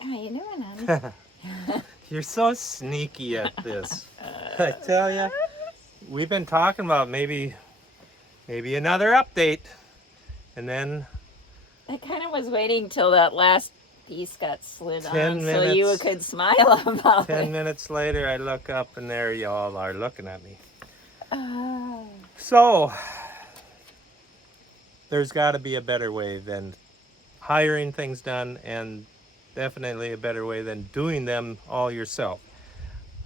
How you doing, honey? You're so sneaky at this. I tell you, we've been talking about maybe another update, and then I kind of was waiting till that last piece got slid 10 on so you minutes- could smile about 10 it. minutes later, I look up and there you all are looking at me. Oh. So, there's got to be a better way than hiring things done, and definitely a better way than doing them all yourself.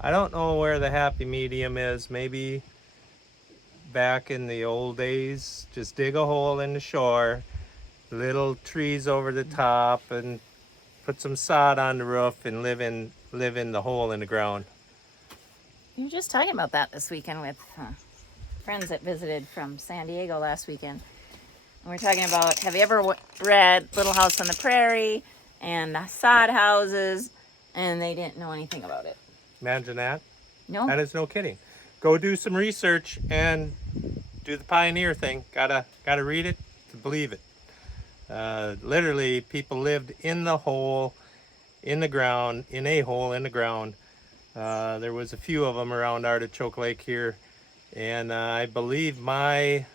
I don't know where the happy medium is. Maybe back in the old days, just dig a hole in the shore, little trees over the top, and put some sod on the roof and live in the hole in the ground. We were just talking about that this weekend with friends that visited from San Diego last weekend. And we're talking about, have you ever read Little House on the Prairie and sod houses? And they didn't know anything about it. Imagine that. No? That is no kidding. Go do some research and do the pioneer thing. Gotta read it to believe it. Literally, people lived in the hole in the ground, in a hole in the ground. There was a few of them around Artichoke Lake here, and I believe my,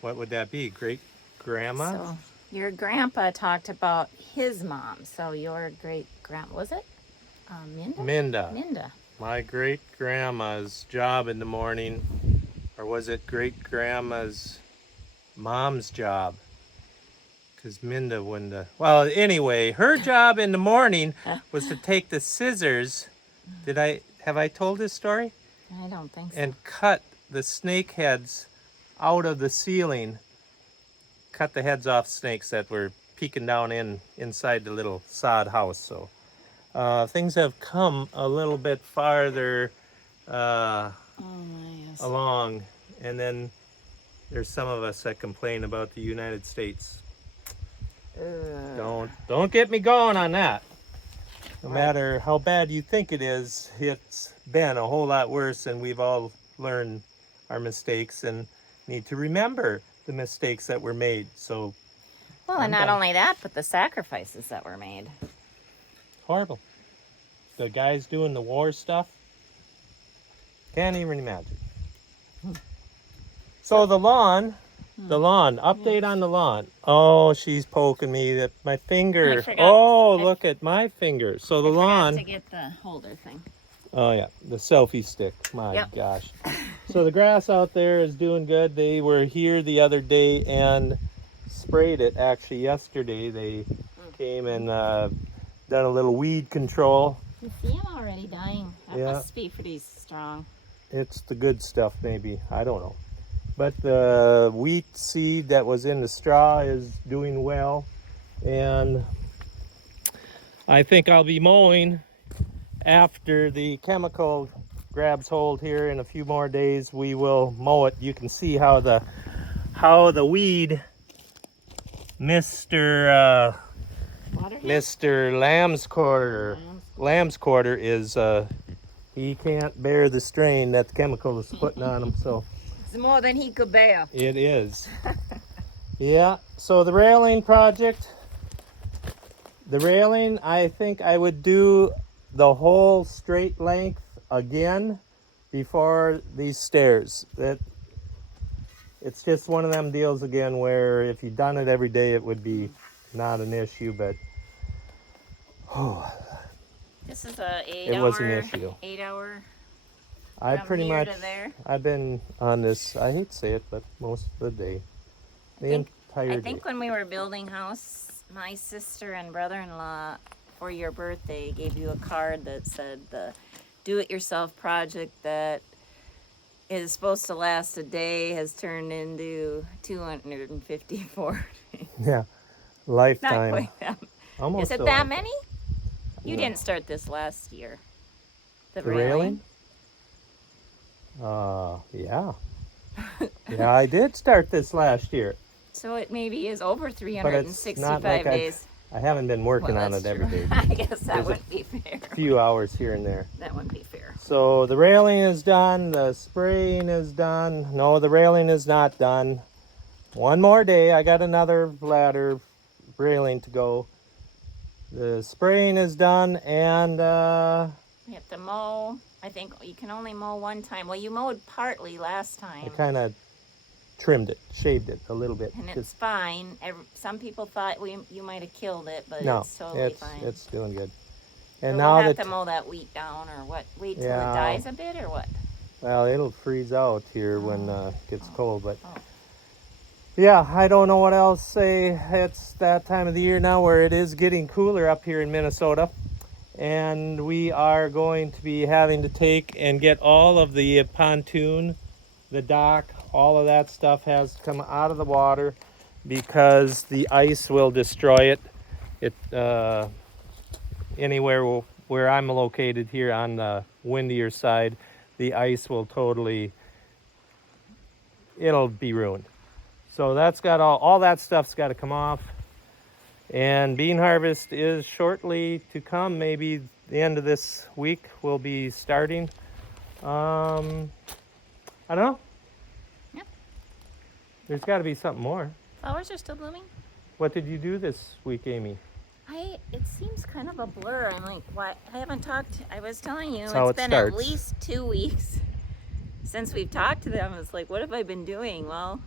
what would that be, great grandma? So your grandpa talked about his mom. So your great grandma, was it? Minda? Minda. My great grandma's job in the morning, or was it great grandma's mom's job? Because Minda wouldn't. Well, anyway, her job in the morning was to take the scissors. Have I told this story? I don't think so. And cut the snake heads out of the ceiling. Cut the heads off snakes that were peeking down inside the little sod house. So things have come a little bit farther Yes. along, and then there's some of us that complain about the United States. Don't get me going on that. No matter how bad you think it is, it's been a whole lot worse, and we've all learned our mistakes and need to remember the mistakes that were made. So, Well, and not only that, but the sacrifices that were made. Horrible. The guys doing the war stuff, can't even imagine. So the lawn, update on the lawn. Oh, she's poking me at my finger. Look at my finger. So the lawn. I forgot to get the holder thing. Oh yeah, the selfie stick. My gosh. So the grass out there is doing good. They were here the other day and sprayed it. Actually, yesterday they came and done a little weed control. You see him already dying. That must be pretty strong. It's the good stuff, maybe. I don't know. But the wheat seed that was in the straw is doing well. And I think I'll be mowing after the chemical grabs hold here in a few more days. We will mow it. You can see how the weed, Mr. Lamb's quarter is he can't bear the strain that the chemical is putting on him. So it's more than he could bear. it is. Yeah. So the railing project. The railing, I think I would do the whole straight length again before these stairs. It's just one of them deals again where if you'd done it every day, it would be not an issue, but this is a 8 it hour, was an issue. 8 hour. I've been on this, I hate to say it, but most of the day. I think when we were building house, my sister and brother-in-law, for your birthday, gave you a card that said the do-it-yourself project that is supposed to last a day has turned into 254. Yeah, lifetime. Not quite that. Almost is it that many? You didn't start this last year. The railing? Yeah. Yeah, I did start this last year. So it maybe is over 365 days. I haven't been working on it every day. I guess that wouldn't be fair. A few hours here and there. That wouldn't be fair. So the railing is done. The spraying is done. No, the railing is not done. One more day. I got another ladder railing to go. The spraying is done, and You have to mow. I think you can only mow one time. Well, you mowed partly last I time, kind of trimmed it, shaved it a little bit. and it's fine. Some people thought you might have killed it, but No, it's totally it's fine. it's doing good. But And we'll now have that to mow that wheat down, or what? Wait till Yeah. it dies a bit, or what? well, it'll freeze out here when it gets cold, but Oh. yeah, I don't know what else to say. It's that time of the year now where it is getting cooler up here in Minnesota. And we are going to be having to take and get all of the pontoon, the dock, all of that stuff has to come out of the water because the ice will destroy it. Anywhere where I'm located here on the windier side, the ice will it'll be ruined. So that's got all that stuff's got to come off. And bean harvest is shortly to come. Maybe the end of this week we'll be starting. I don't know. Yeah. There's got to be something more. Flowers are still blooming. What did you do this week, Amy? It seems kind of a blur. I'm like, what? I haven't talked. I was telling you, That's how it's it been starts. at least 2 weeks since we've talked to them. It's like, what have I been doing? Well,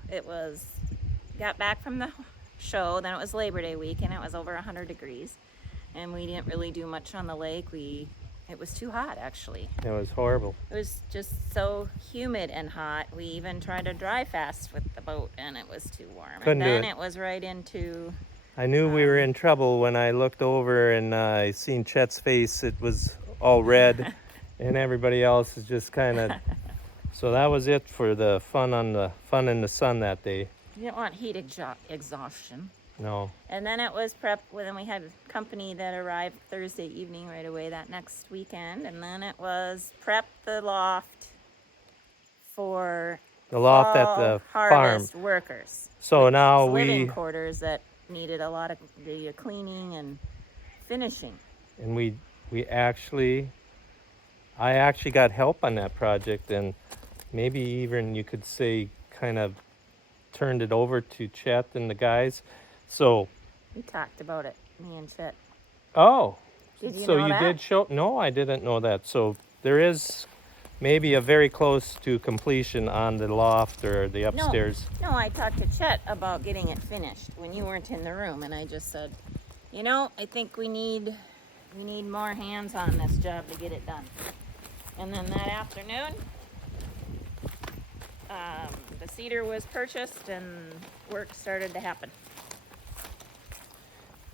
got back from the show, then it was Labor Day week, and it was over 100 degrees, and we didn't really do much on the lake. It was too hot, actually. It was horrible. It was just so humid and hot. We even tried to dry fast with the boat, and it was too warm. Couldn't and then do it. it was right into. I knew we were in trouble when I looked over and I seen Chet's face. It was all red, and everybody else is just kind of. So that was it for the fun in the sun that day. You didn't want heat exhaustion. No. And then it was prep. Well, then we had company that arrived Thursday evening right away that next weekend, and then it was prep the loft for The loft at fall the harvest farm. workers. So now Living quarters that needed a lot of the cleaning and finishing. And I actually got help on that project, and maybe even you could say kind of turned it over to Chet and the guys. So We talked about it, me and Chet. oh, Did you so know you that? did show? No, I didn't know that. So there is maybe a very close to completion on the loft or the upstairs. No, I talked to Chet about getting it finished when you weren't in the room, and I just said, I think we need more hands on this job to get it done. And then that afternoon, the cedar was purchased and work started to happen.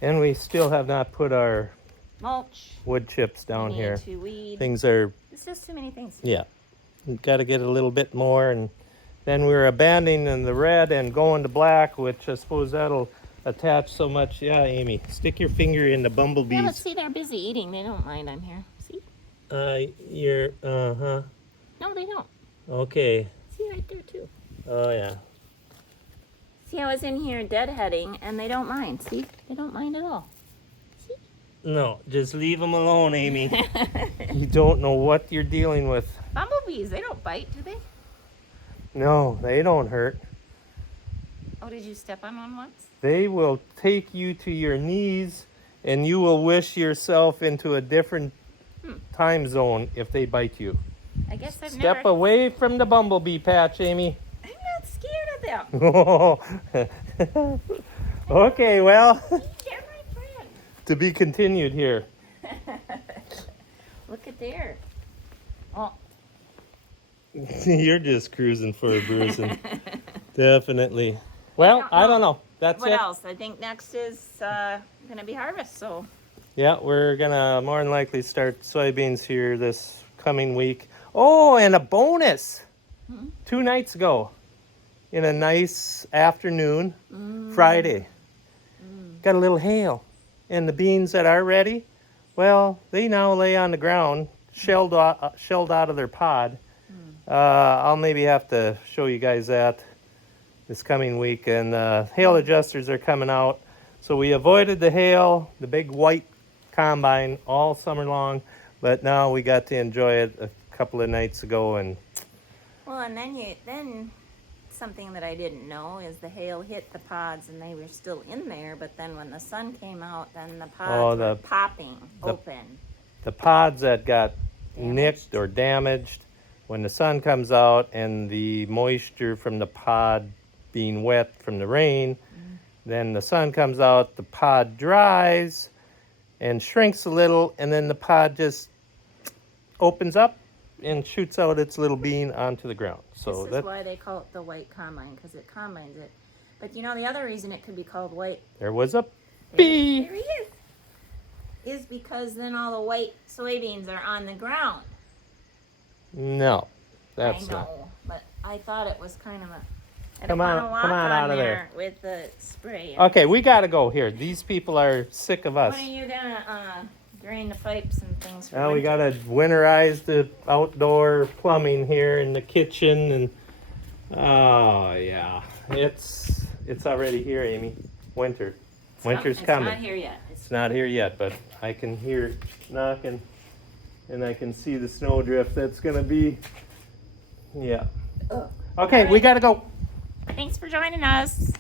And we still have not put our Mulch. wood chips down we need here. to weed. Things are, It's just too many things. yeah. We've got to get a little bit more, and then we're abandoning the red and going to black, which I suppose that'll attach so much. Yeah, Amy, stick your finger in the Yeah, but bumblebees. see, they're busy eating. They don't mind I'm here. See? No, they don't. Okay. See right there, too. Oh, yeah. See, I was in here deadheading, and they don't mind. See? They don't mind at all. No, just leave them alone, Amy. You don't know what you're dealing with. Bumblebees, they don't bite, do they? No, they don't hurt. Oh, did you step on one once? They will take you to your knees, and you will wish yourself into a different time zone if they bite you. I guess I've Step never... away from the bumblebee patch, Amy. I'm not scared of them. Okay, well, They're my friend. to be continued here. Look at there. Oh. You're just cruising for a bruising. Definitely. Well, I don't know. That's What it. else? I think next is going to be harvest, so... Yeah, we're gonna more than likely start soybeans here this coming week. Oh, and a bonus! 2 nights ago, in a nice afternoon, Friday, got a little hail. And the beans that are ready, well, they now lay on the ground, shelled out of their pod. I'll maybe have to show you guys that this coming week. And hail adjusters are coming out. So we avoided the hail, the big white combine all summer long, but now we got to enjoy it a couple of nights ago. And Well, and then something that I didn't know is the hail hit the pods and they were still in there, but then when the sun came out, then the pods were popping open. The pods that got Damaged. nicked or damaged, when the sun comes out and the moisture from the pod being wet from the rain, then the sun comes out, the pod dries and shrinks a little, and then the pod just opens up and shoots out its little bean onto the ground. So this is why they call it the white combine, because it combines it. But you know the other reason it could be called white? There was a bee. There he is because then all the white soybeans are on the ground. No, that's I know, not. but I thought it was kind of a. I Come don't on- wanna walk come on out of there. with the spray. Okay, we gotta go here. These people are sick of us. When are you gonna drain the pipes and things? For Now we winter? gotta winterize the outdoor plumbing here in the kitchen, and oh yeah, it's already here, Amy. Winter, winter's coming. It's not here yet. It's not here yet, but I can hear it knocking, and I can see the snowdrift that's gonna be. Yeah. Ugh. Okay, All we right. gotta go. Thanks for joining us.